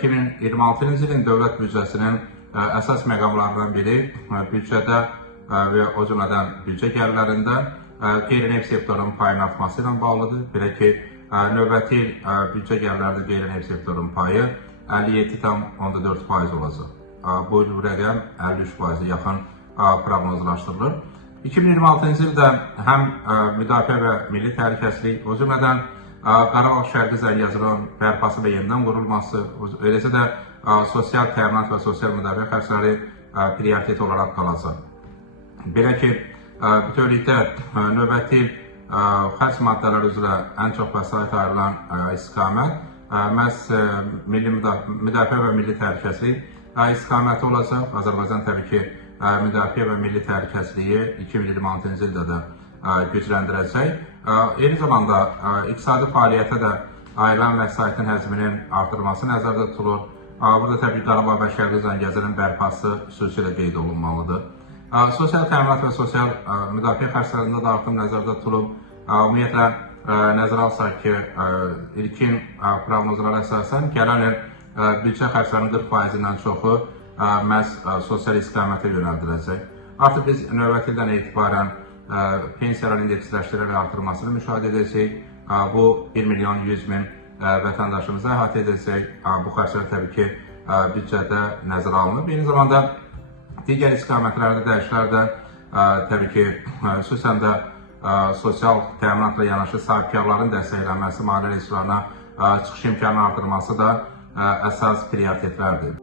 2026-cı ilin dövlət büdcəsinin əsas məqamlarından biri büdcədə və o cümlədən büdcə gəlirlərində qeyri-neft sektorunun payının artması ilə bağlıdır. Belə ki, növbəti il büdcə gəlirlərində qeyri-neft sektorunun payı 57,4% olacaq. Bu rəqəm 53%-ə yaxın proqnozlaşdırılır. 2026-cı ildə həm müdafiə və milli təhlükəsizlik, o cümlədən Qarabağ Şərqi Zəngəzurun bərpası və yenidən qurulması, eləcə də sosial təminat və sosial müdafiə xərcləri prioritet olaraq qalacaq. Belə ki, bütövlükdə növbəti il xərc maddələri üzrə ən çox vəsait ayrılan istiqamət məhz milli müdafiə və milli təhlükəsizlik istiqaməti olacaq. Azərbaycan təbii ki, müdafiə və milli təhlükəsizliyi 2026-cı ildə də gücləndirəcək. Eyni zamanda iqtisadi fəaliyyətə də ayrılan vəsaitin həcminin artırılması nəzərdə tutulur. Burada təbii Qarabağ və Şərqi Zəngəzurun bərpası xüsusilə qeyd olunmalıdır. Sosial təminat və sosial müdafiə xərclərində də artım nəzərdə tutulub. Ümumiyyətlə, nəzərə alsaq ki, ilkin proqnozlara əsasən gələn il büdcə xərclərinin 40%-dən çoxu məhz sosial istiqamətə yönəldiləcək. Artıq biz növbəti ildən etibarən pensiyaların indeksləşdirərək artırılmasını müşahidə edəcək. Bu 1.100.000 vətəndaşımızı əhatə edəcək. Bu xərclər təbii ki, büdcədə nəzərə alınıb. Eyni zamanda digər istiqamətlərdə dəyişikliklər də təbii ki, xüsusən də sosial təminatla yanaşı sahibkarların dəstəklənməsi, maliyyə resurslarına çıxış imkanı artırılması da əsas prioritetlərdir.